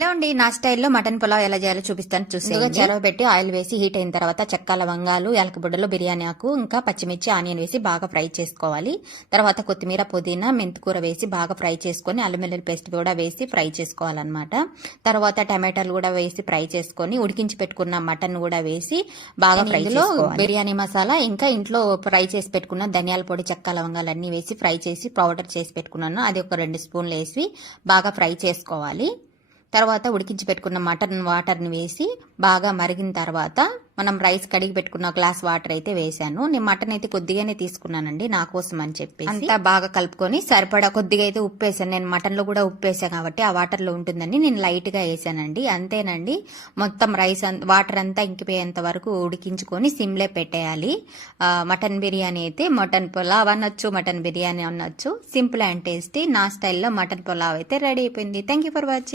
Hello అండి, నా స్టైల్లో మటన్ పులావ్ ఎలా చేయాలో చూపిస్తాను. చూసేయండి. చెరవ పెట్టి ఆయిల్ వేసి హీట్ అయిన తర్వాత చెక్క, లవంగాలు, యాలకబుడ్డలు, బిర్యానీ ఆకు, ఇంకా పచ్చిమిర్చి, ఆనియన్ వేసి బాగా ఫ్రై చేసుకోవాలి. తర్వాత కొత్తిమీర, పుదీనా, మెంతికూర వేసి బాగా ఫ్రై చేసుకొని అల్లం వెల్లుల్లి పేస్ట్ కూడా వేసి ఫ్రై చేసుకోవాలన్నమాట. తర్వాత టమాటాలు కూడా వేసి ఫ్రై చేసుకొని ఉడికించి పెట్టుకున్న మటన్ కూడా వేసి బాగా ఫ్రై చేసుకోవాలి. బిర్యానీ మసాలా ఇంకా ఇంట్లో ఫ్రై చేసి పెట్టుకున్న ధనియాల పొడి, చెక్క, లవంగాలు అన్ని వేసి ఫ్రై చేసి పౌడర్ చేసి పెట్టుకున్నాను. అది ఒక 2 స్పూన్లు వేసి బాగా ఫ్రై చేసుకోవాలి. తర్వాత ఉడికించి పెట్టుకున్న మటన్ వాటర్ని వేసి బాగా మరిగిన తర్వాత మనం రైస్ కడిగి పెట్టుకున్న గ్లాస్ వాటర్ అయితే వేసాను. నేను మటన్ అయితే కొద్దిగానే తీసుకున్నానండి, నా కోసం అని చెప్పి అంతా బాగా కలుపుకొని సరిపడా కొద్దిగా అయితే ఉప్పు వేసాను. నేను మటన్లో కూడా ఉప్పు వేసాను కాబట్టి ఆ వాటర్లో ఉంటుందని నేను లైట్గా వేసానండి. అంతేనండి, మొత్తం రైస్ వాటర్ అంతా ఇంకిపోయేంత వరకు ఉడికించుకొని సిమ్లే పెట్టేయాలి. మటన్ బిర్యానీ అయితే మటన్ పులావ్ అనొచ్చు, మటన్ బిర్యానీ అనొచ్చు. సింపుల్ అండ్ టేస్టీ నా స్టైల్లో మటన్ పులావ్ అయితే రెడీ అయిపోయింది. Thank you for watching.